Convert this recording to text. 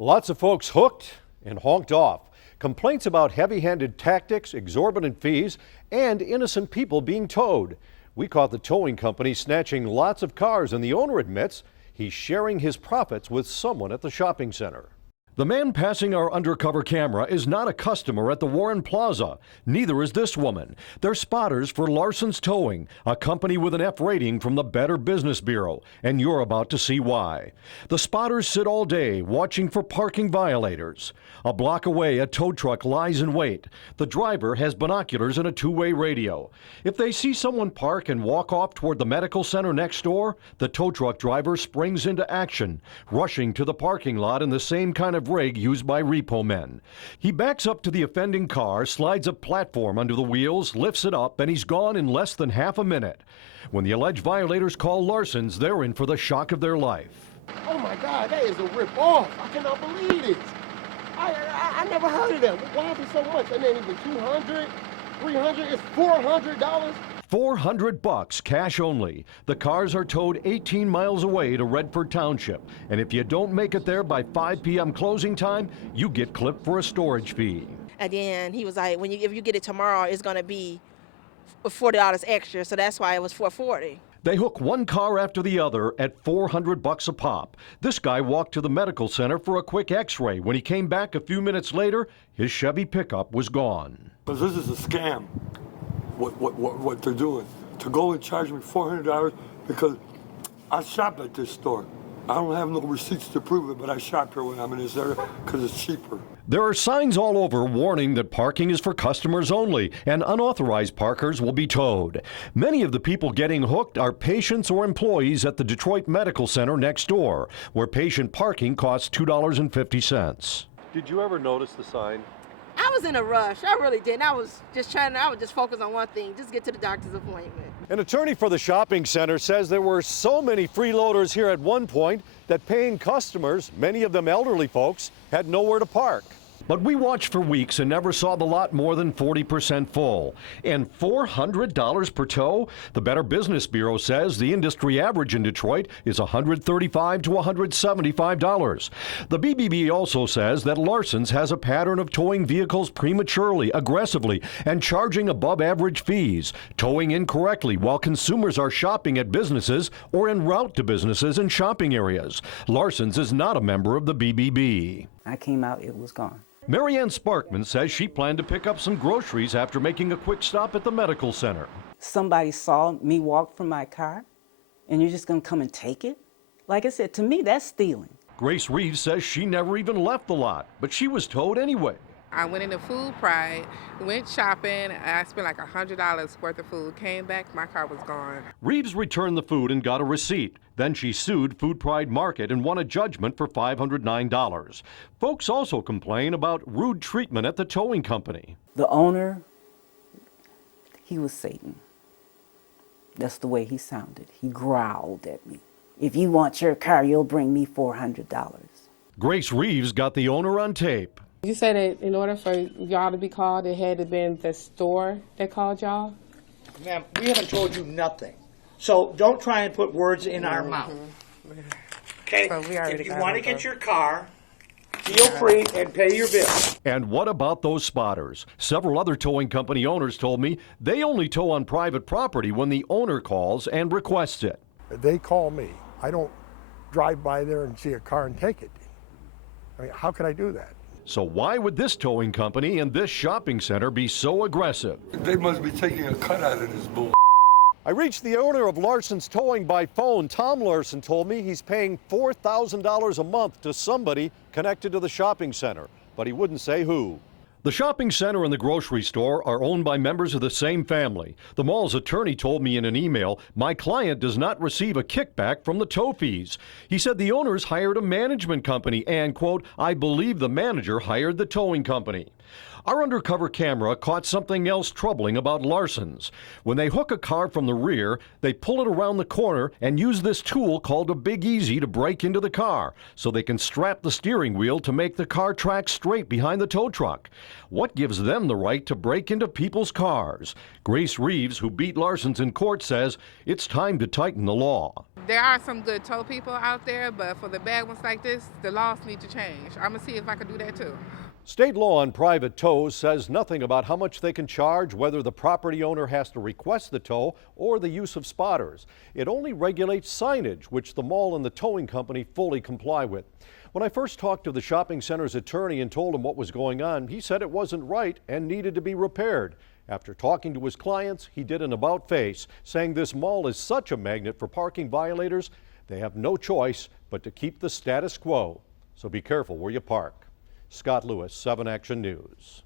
Lots of folks hooked and honked off. Complaints about heavy-handed tactics, exorbitant fees, and innocent people being towed. We caught the towing company snatching lots of cars, and the owner admits he's sharing his profits with someone at the shopping center. The man passing our undercover camera is not a customer at the Warren Plaza. Neither is this woman. They're spotters for Larson's Towing, a company with an F rating from the Better Business Bureau, and you're about to see why. The spotters sit all day watching for parking violators. A block away, a tow truck lies in wait. The driver has binoculars and a two-way radio. If they see someone park and walk off toward the medical center next door, the tow truck driver springs into action, rushing to the parking lot in the same kind of rig used by repo men. He backs up to the offending car, slides a platform under the wheels, lifts it up, and he's gone in less than half a minute. When the alleged violators call Larson's, they're in for the shock of their life. Oh my God, that is a rip-off. I cannot believe this. I never heard of them. Why is it so much? And then even 200, 300, it's $400. $400 cash only. The cars are towed 18 miles away to Redford Township. And if you don't make it there by 5 p.m. closing time, you get clipped for a storage fee. And then he was like, if you get it tomorrow, it's going to be $40 extra. So that's why it was $440. They hook one car after the other at $400 a pop. This guy walked to the medical center for a quick x-ray. When he came back a few minutes later, his Chevy pickup was gone. Because this is a scam, what they're doing. To go and charge me $400 because I shop at this store. I don't have no receipts to prove it, but I shop here when I'm in this area because it's cheaper. There are signs all over warning that parking is for customers only, and unauthorized parkers will be towed. Many of the people getting hooked are patients or employees at the Detroit Medical Center next door, where patient parking costs $2.50. Did you ever notice the sign? I was in a rush. I really didn't. I was just focus on one thing, just get to the doctor's appointment. An attorney for the shopping center says there were so many freeloaders here at one point that paying customers, many of them elderly folks, had nowhere to park. But we watched for weeks and never saw the lot more than 40% full. And $400 per tow? The Better Business Bureau says the industry average in Detroit is $135 to $175. The BBB also says that Larson's has a pattern of towing vehicles prematurely, aggressively, and charging above average fees, towing incorrectly while consumers are shopping at businesses or en route to businesses and shopping areas. Larson's is not a member of the BBB. I came out, it was gone. Marianne Sparkman says she planned to pick up some groceries after making a quick stop at the medical center. Somebody saw me walk from my car, and you're just going to come and take it? Like I said, to me, that's stealing. Grace Reeves says she never even left the lot, but she was towed anyway. I went into Food Pride, went shopping, I spent like $100 worth of food, came back, my car was gone. Reeves returned the food and got a receipt. Then she sued Food Pride Market and won a judgment for $509. Folks also complain about rude treatment at the towing company. The owner, he was Satan. That's the way he sounded. He growled at me. If you want your car, you'll bring me $400. Grace Reeves got the owner on tape. You said that in order for y'all to be called, it had to been the store that called y'all? Ma'am, we haven't told you nothing. So don't try and put words in our mouth. Okay? So we already if you got want to it. get your car, feel free and pay your bill. And what about those spotters? Several other towing company owners told me they only tow on private property when the owner calls and requests it. They call me. I don't drive by there and see a car and take it. I mean, how could I do that? So why would this towing company and this shopping center be so aggressive? They must be taking a cut out of this bull. I reached the owner of Larson's Towing by phone. Tom Larson told me he's paying $4,000 a month to somebody connected to the shopping center, but he wouldn't say who. The shopping center and the grocery store are owned by members of the same family. The mall's attorney told me in an email, my client does not receive a kickback from the tow fees. He said the owners hired a management company and, quote, I believe the manager hired the towing company. Our undercover camera caught something else troubling about larcens. When they hook a car from the rear, they pull it around the corner and use this tool called a Big Easy to break into the car, so they can strap the steering wheel to make the car track straight behind the tow truck. What gives them the right to break into people's cars? Grace Reeves, who beat larcens in court, says it's time to tighten the law. There are some good tow people out there, but for the bad ones like this, the laws need to change. I'm gonna see if I can do that too. State law on private tows says nothing about how much they can charge, whether the property owner has to request the tow or the use of spotters. It only regulates signage, which the mall and the towing company fully comply with. When I first talked to the shopping center's attorney and told him what was going on, he said it wasn't right and needed to be repaired. After talking to his clients, he did an about-face, saying this mall is such a magnet for parking violators, they have no choice but to keep the status quo. So be careful where you park. Scott Lewis, 7 Action News.